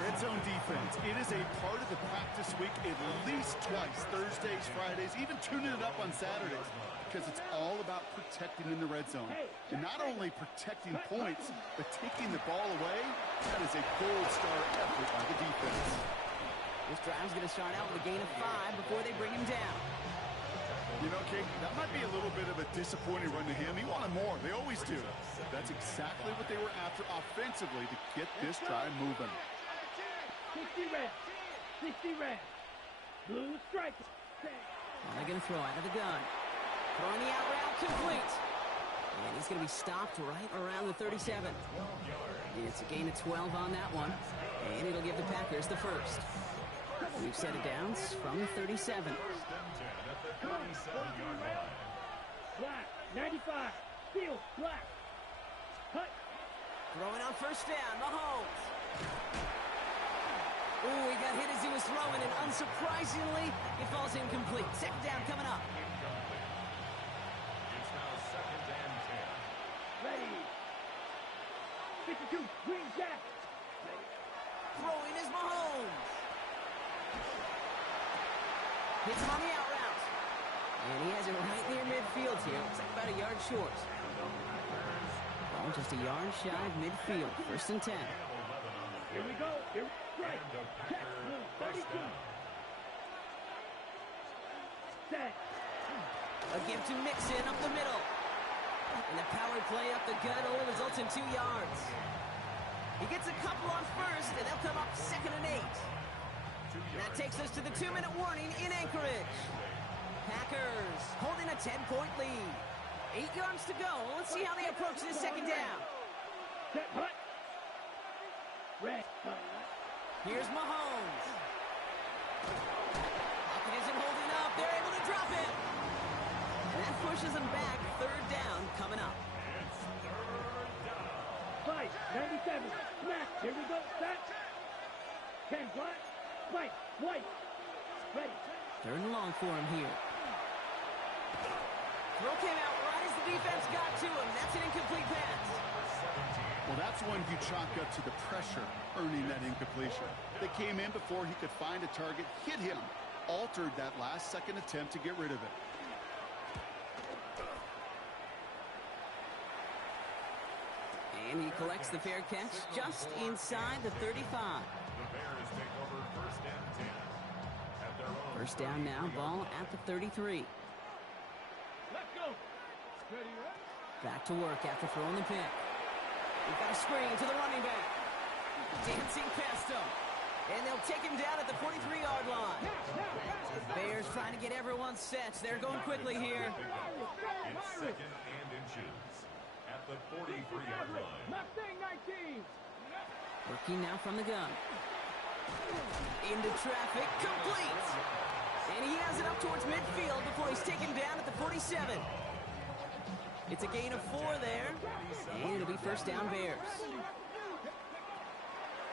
Red zone defense. It is a part of the practice week at least twice. Thursdays, Fridays, even tuning it up on Saturdays. Because it's all about protecting in the red zone. And not only protecting points, but taking the ball away. That is a gold star effort by the defense. This drive's going to start out with a gain of 5 before they bring him down. You know, Kate, that might be a little bit of a disappointing run to him. He wanted more. They always do. That's exactly what they were after offensively to get this drive moving. 60 red. 60 red. Blue strike. Well, they're going to throw out of the gun. Throwing the out route complete. And he's going to be stopped right around the 37. It's a gain of 12 on that one. And it'll give the Packers the first. We've set it down from the 37. First and 10 at the 37-yard line. Black. 95. Field. Black. Hut. Throwing on first down, Mahomes. Ooh, he got hit as he was throwing, and unsurprisingly, it falls incomplete. Second down coming up. It's now second and 10. Ready. 52. Green Jack. Throwing is Mahomes. Hits him on the out route. And he has it right near midfield here. Looks like about a yard short. Ball just a yard shy of midfield. First and 10. Here we go. Here. Right. Check. Blue. 32. Set. A give to Mixon up the middle. And the power play up the gut only results in 2 yards. He gets a couple on first, and they'll come up second and 8. And that takes us to the 2-minute warning in Anchorage. Packers holding a 10-point lead. 8 yards to go. Let's see how they approach this second down. Set. Hut. Red. Here's Mahomes. Pocket isn't holding up. They're able to drop it. And that pushes them back. Third down coming up. It's third down. Fight, 97. Snap. Here we go. Set. 10 black. Fight. White. Ready. Third and long for him here. Throw came out right as the defense got to him. That's an incomplete pass. Well, that's when you chalk up to the pressure earning that incompletion. They came in before he could find a target, hit him, altered that last-second attempt to get rid of it. And he collects the fair catch just inside the 35. The Bears take over first and 10 at their own. First down now, ball at the 33. Let's go. Steady, right? Back to work after throwing the pick. We've got a screen to the running back. Dancing past him. And they'll take him down at the 43-yard line. Bears trying to get everyone set. They're going quickly here. It's second and inches at the 43-yard line. Mustang 19. Working now from the gun. Into traffic, complete. And he has it up towards midfield before he's taken down at the 47. It's a gain of 4 there. And it'll be first down Bears.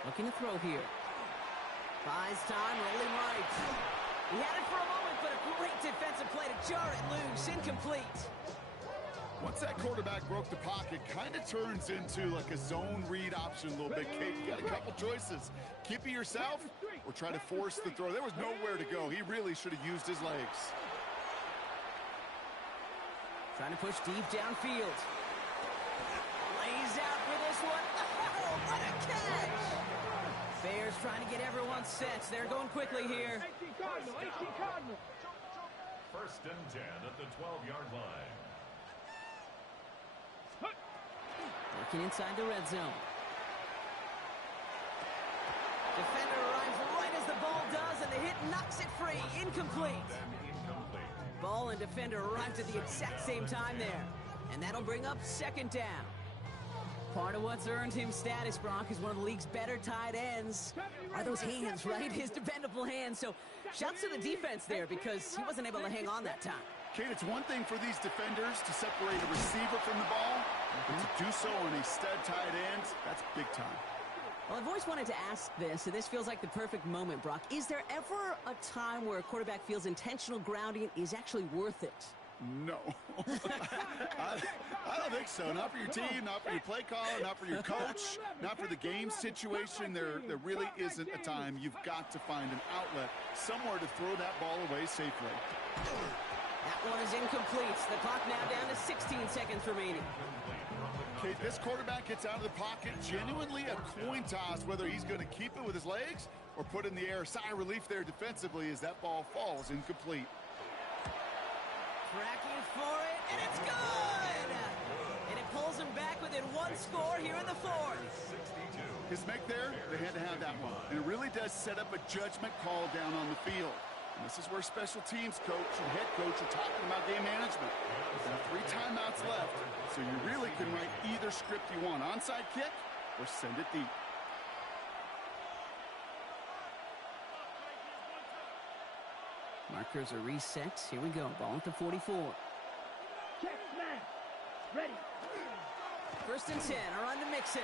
Looking to throw here. Buys time, rolling right. He had it for a moment, but a great defensive play to jar it loose. Incomplete. Once that quarterback broke the pocket, kind of turns into like a zone read option a little bit, Kate. You got a couple choices. Keep it yourself or try to force the throw. There was nowhere to go. He really should have used his legs. Trying to push deep downfield. Lays out for this one. Oh, what a catch! Bears trying to get everyone set. They're going quickly here. 18 Cardinal. 18 Cardinal. First and 10 at the 12-yard line. Working inside the red zone. Defender arrives right as the ball does, and the hit knocks it free. Incomplete. Then incomplete. Ball and defender arrived at the exact same time there. And that'll bring up second down. Part of what's earned him status, Brock, is one of the league's better tight ends. Are those hands, right? His dependable hands. So shouts to the defense there because he wasn't able to hang on that time. Kate, it's one thing for these defenders to separate a receiver from the ball, but to do so on a stud tight end, that's big time. Well, I've always wanted to ask this, and this feels like the perfect moment, Brock. Is there ever a time where a quarterback feels intentional grounding is actually worth it? No. I don't think so. Not for your team, not for your play caller, not for your coach, not for the game situation. There really isn't a time. You've got to find an outlet, somewhere to throw that ball away safely. That one is incomplete. The clock now down to 16 seconds remaining. Okay, this quarterback gets out of the pocket, genuinely a coin toss, whether he's going to keep it with his legs or put it in the air. Sigh of relief there defensively as that ball falls incomplete. Tracking for it, and it's good! And it pulls him back within one score here in the fourth. His make there, they had to have that one. And it really does set up a judgment call down on the field. And this is where special teams coach and head coach are talking about game management. There are 3 timeouts left, so you really can write either script you want. Onside kick or send it deep. Markers are reset. Here we go. Ball at the 44. Check smash. Ready. First and 10 are on to Mixon.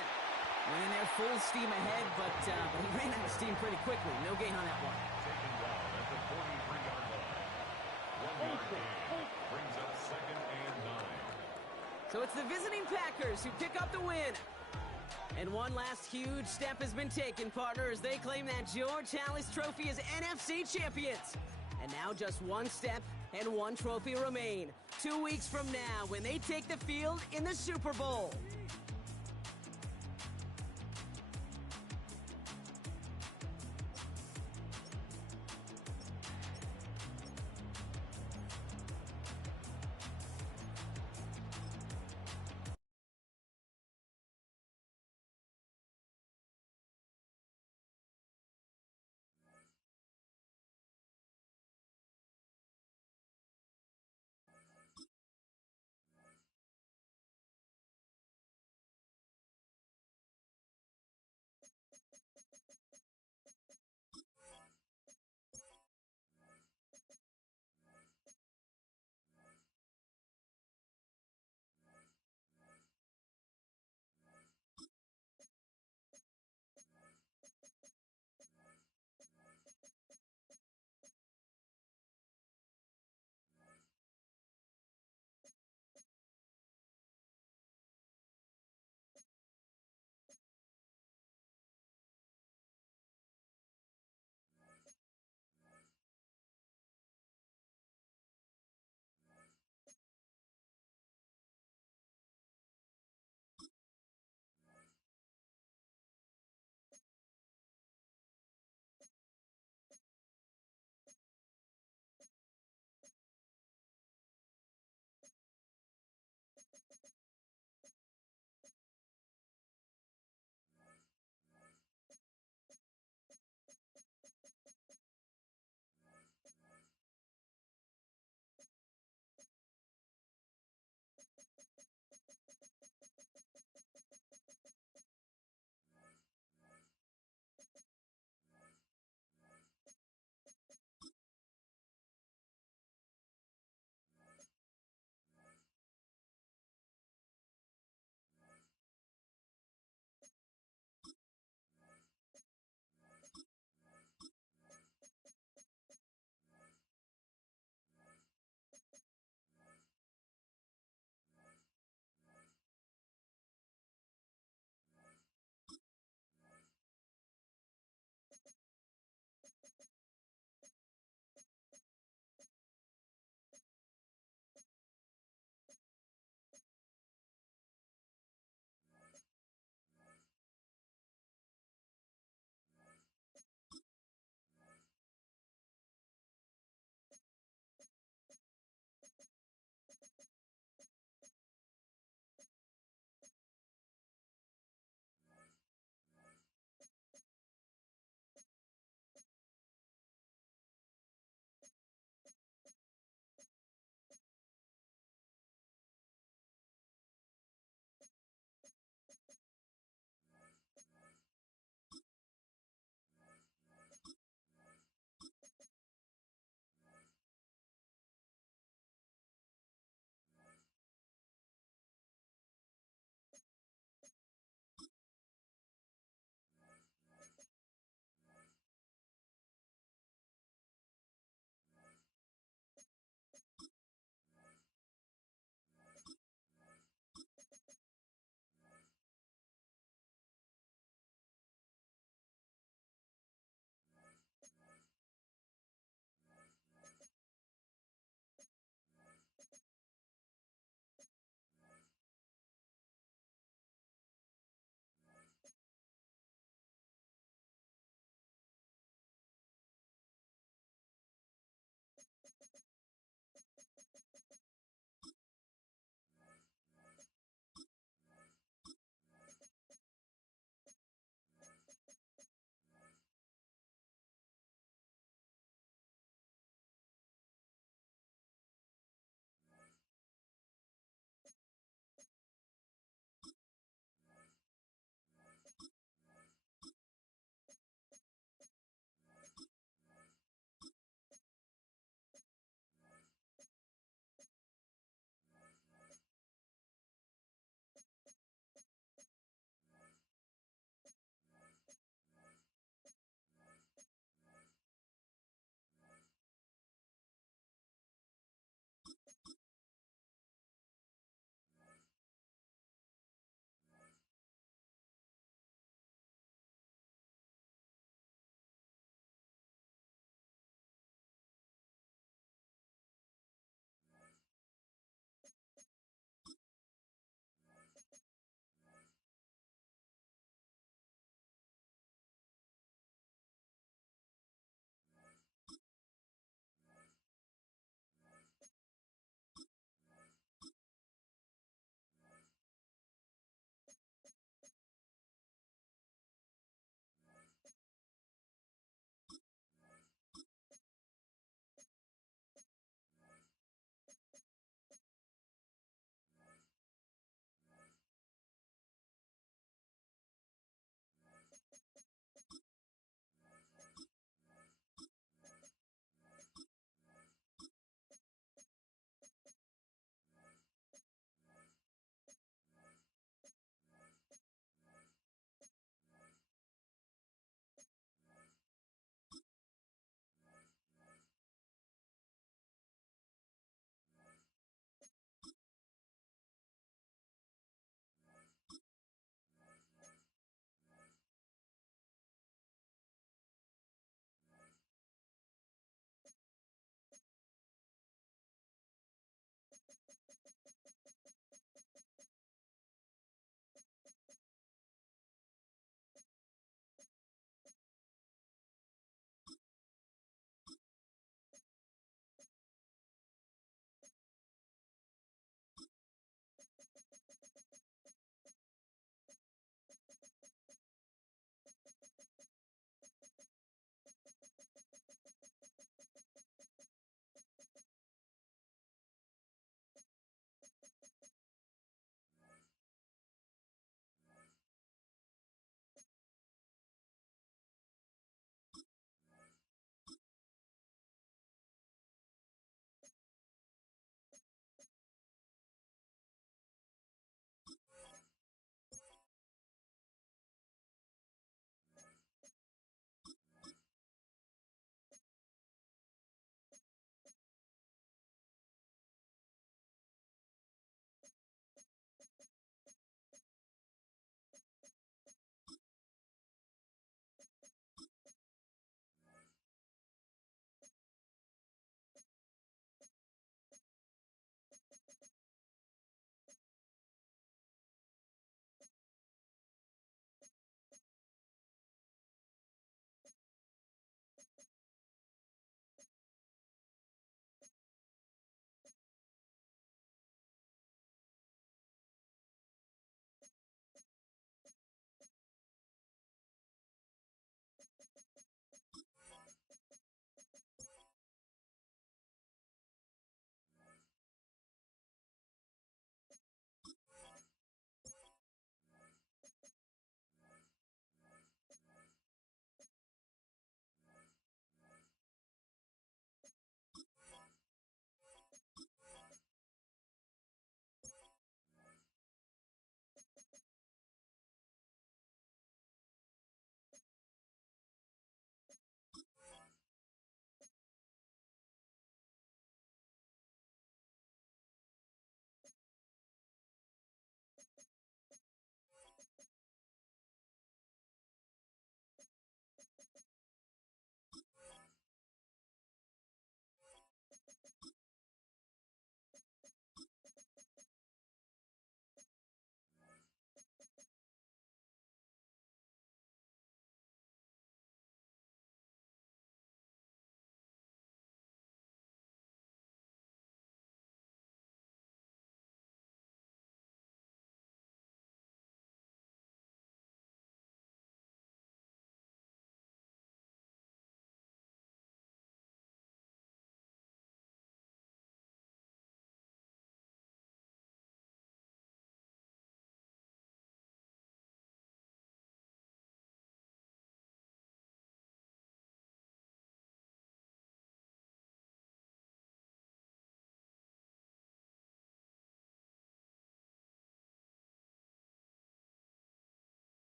Went in there full steam ahead, but he ran out of steam pretty quickly. No gain on that one. Taken down at the 43-yard line. 1 yard gain brings up second and 9. So it's the visiting Packers who pick up the win. And one last huge step has been taken, partner, as they claim that George Halas Trophy as NFC champions. And now just one step and one trophy remain. 2 weeks from now when they take the field in the Super Bowl.